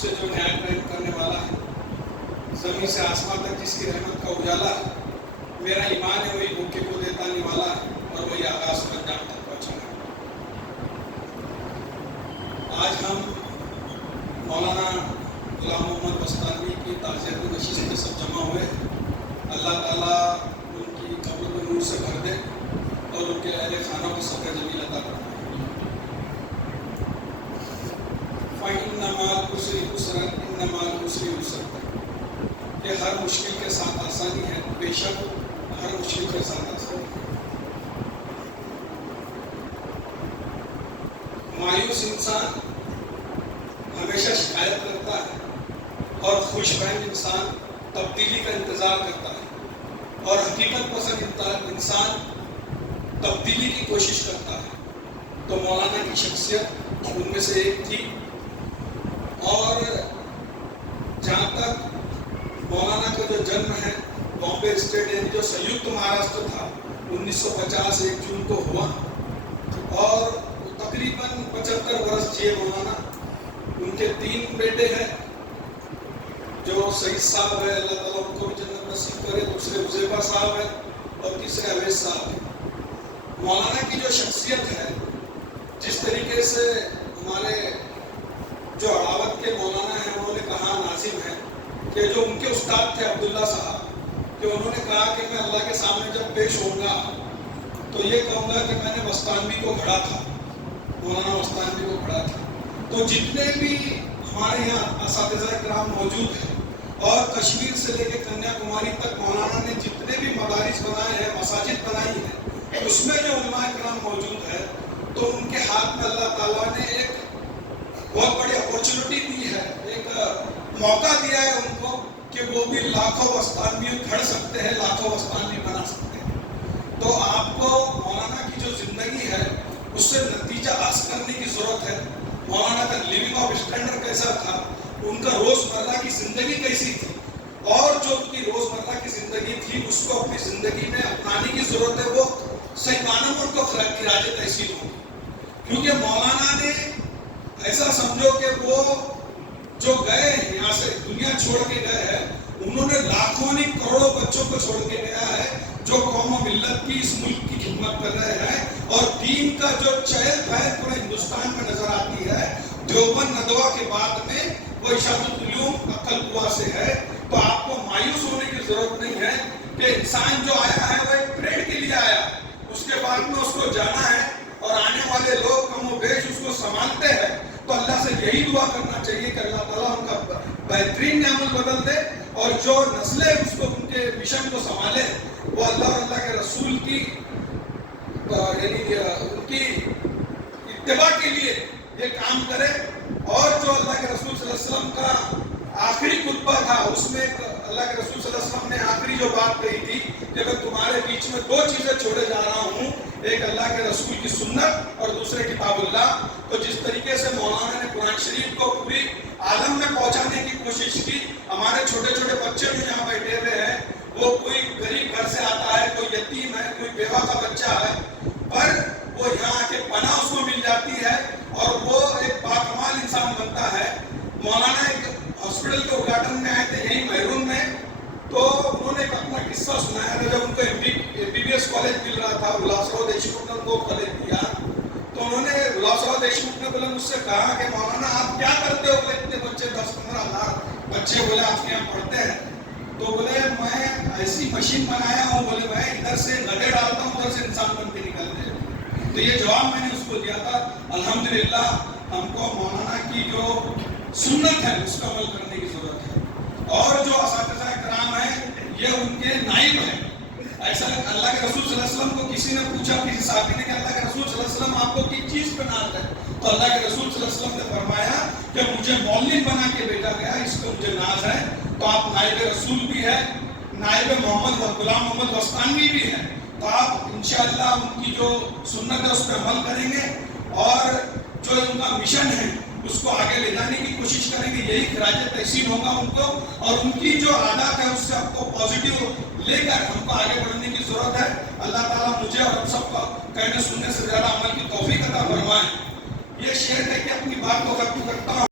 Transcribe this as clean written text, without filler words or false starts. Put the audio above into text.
से जो न्याय कायम करने वाला है, जमीन से आसमान तक जिसकी रहमत का उजाला है, मेरा ईमान है वही भूखे को देताने वाला है और वही आकाश पर जान तक पहुँचाने वाला। आज हम मौलाना गुलाम मोहम्मद बस्तानी की ताज़ियत नशीस में सब जमा हुए। अल्लाह ताला उनकी कब्र को नूर से भर दे और उनके अहले खानों को सब्र जमील अता फरमाए। फ़इन्न मअल उसरि युस्रा इन्न मअल उसरि युस्रा, कि हर मुश्किल के साथ आसानी है, बेशक हर मुश्किल के साथ आसानी है। मायूस इंसान हमेशा शिकायत करता है और खुशबैन इंसान तब्दीली का इंतज़ार करता है और हकीकत पसंद इंसान तब्दीली की कोशिश करता है। तो मौलाना की शख्सियत उनमें से एक थी। और जहाँ तक मौलाना का जो जन्म है बॉम्बे स्टेट यानी जो संयुक्त महाराष्ट्र था 1950 1 जून को हुआ और तकरीबन 75 वर्ष जिए मौलाना। उनके 3 बेटे हैं, जो सईद साहब है, अल्लाह ताला उनको भी जन्नत नसीब करे, दूसरे हुज़ैफा साहब है और तीसरे अवैस साहब है। मौलाना की जो शख्सियत है, जिस तरीके से हमारे जो अड़ावत के मौलाना हैं उन्होंने कहा, नाजिम है, कि जो उनके उस्ताद थे अब्दुल्ला साहब, कि उन्होंने कहा कि मैं अल्लाह के सामने जब पेश होऊंगा तो ये कहूँगा कि मैंने मस्तानवी को घड़ा था, मौलाना मस्तानवी को घड़ा था। तो जितने भी हमारे यहाँ असातिज़ा किराम मौजूद हैं और कश्मीर से लेकर कन्याकुमारी तक मौलाना ने जितने भी मदारिस बनाए हैं, मसाजिद बनाई हैं, उसमें जो उलमाए किराम मौजूद है, तो उनके हाथ में अल्लाह ताला ने एक बहुत बड़ी अपॉर्चुनिटी दी है, एक मौका दिया है उनको कि वो भी लाखों मस्तानवी घड़ सकते हैं, लाखों मस्तानवी बना सकते हैं। तो आपको मौलाना की जो ज़िंदगी है उससे नतीजा हासिल करने की ज़रूरत है। मौलाना का लिविंग ऑफ स्टैंडर्ड कैसा था, उनका रोज़मर्रा की ज़िंदगी कैसी थी, और जो उनकी रोज़मर्रा की ज़िंदगी थी उसको अपनी ज़िंदगी में अपनाने की ज़रूरत है। वो सही मानों में उनको खिराज तहसील होगी, क्योंकि मौलाना ने ऐसा समझो कि वो जो गए यहाँ से दुनिया छोड़ के गए हैं, उन्होंने लाखों नहीं करोड़ों बच्चों को छोड़ के गया है जो कौम और मिल्लत की, इस मुल्क की खिदमत कर रहे हैं। और दीन का जो चहल पहल पूरे हिंदुस्तान में नजर आती है, देवबंद नदवा के बाद में वो इशाअतुल उलूम अक्कलकुआ से है। तो आपको मायूस होने की जरूरत नहीं है कि इंसान जो आया है वो एक परेड के लिए आया, उसके बाद में उसको जाना है और आने वाले लोग कम बेश उसको संभालते हैं। तो अल्लाह से यही दुआ करना चाहिए कि अल्लाह ताला उनका बेहतरीन अमल बदल दे और जो नस्लें उसको उनके मिशन को संभाले वो अल्लाह और अल्लाह के रसूल की यानी उनकी इत्तिबा के लिए ये काम करे। और जो अल्लाह के रसूल सल्लल्लाहु अलैहि वसल्लम का आखिरी खुतबा था, उसमें अल्लाह के रसूल सल्लल्लाहु अलैहि वसल्लम ने आखिरी जो बात कही थी कि मैं तुम्हारे बीच में 2 चीज़ें छोड़े जा रहा हूँ, एक अल्लाह के रसूल की सुन्नत और दूसरे किताबुल्लाह। तो जिस तरीके से मौलाना ने कुरान शरीफ को पूरी आलम में पहुंचाने की कोशिश की, हमारे छोटे छोटे बच्चे जो यहाँ बैठे हुए हैं, वो कोई गरीब घर से आता है, कोई यतीम है, कोई बेवा का बच्चा है, पर वो यहाँ आके पनाह उसको मिल जाती है और वो एक बाकमाल इंसान बनता है। मौलाना एक हॉस्पिटल के उद्घाटन में आए थे यहीं महरून में, तो उन्होंने एक अपना किस्सा सुनाया था। जब उनको MBBS कॉलेज मिल रहा था, विलासराव देशमुख ने उनको कॉलेज दिया, तो उन्होंने विलासराव देशमुख ने बोले मुझसे कहा कि मौलाना आप क्या करते हो? बोले इतने बच्चे 10-15 हज़ार बच्चे बोले आपके यहाँ पढ़ते हैं। तो बोले मैं ऐसी मशीन बनाया हूँ, बोले मैं इधर से गड्ढे डालता हूँ, उधर से इंसान बन के निकलते हैं। तो ये जवाब मैंने उसको दिया था। अल्हम्दुलिल्लाह हमको मौलाना की जो सुन्नत है उसका अमल करने की जरूरत है। और जो असातिज़ा किराम है ये उनके नाइब है। ऐसा अल्लाह के रसूल सल्लल्लाहु अलैहि वसल्लम को किसी ने पूछा, किसी साहबी ने, कि अल्लाह के रसूल सल्लल्लाहु अलैहि वसल्लम आपको किस चीज़ पे नाज है? तो अल्लाह के रसूल सल्लल्लाहु अलैहि वसल्लम ने फरमाया कि मुझे मौलिम बना के भेजा गया, इसको मुझे नाज है। तो आप नाइब रसूल भी है, नाइब मोहम्मद गुलाम मोहम्मद बस्तानी भी है। तो आप इंशाअल्लाह उनकी जो सुन्नत है उस पर अमल करेंगे और जो उनका मिशन है उसको आगे ले जाने की कोशिश करेंगे। यही खिराज तहसीन होगा उनको, और उनकी जो आदत है उससे आपको पॉजिटिव लेकर हमको आगे बढ़ने की जरूरत है। अल्लाह ताला मुझे और हम सबको कहने सुनने से ज़्यादा अमल की तौफीक अता फरमाए। ये शेर है कि अपनी बात को खत्म करता हूँ।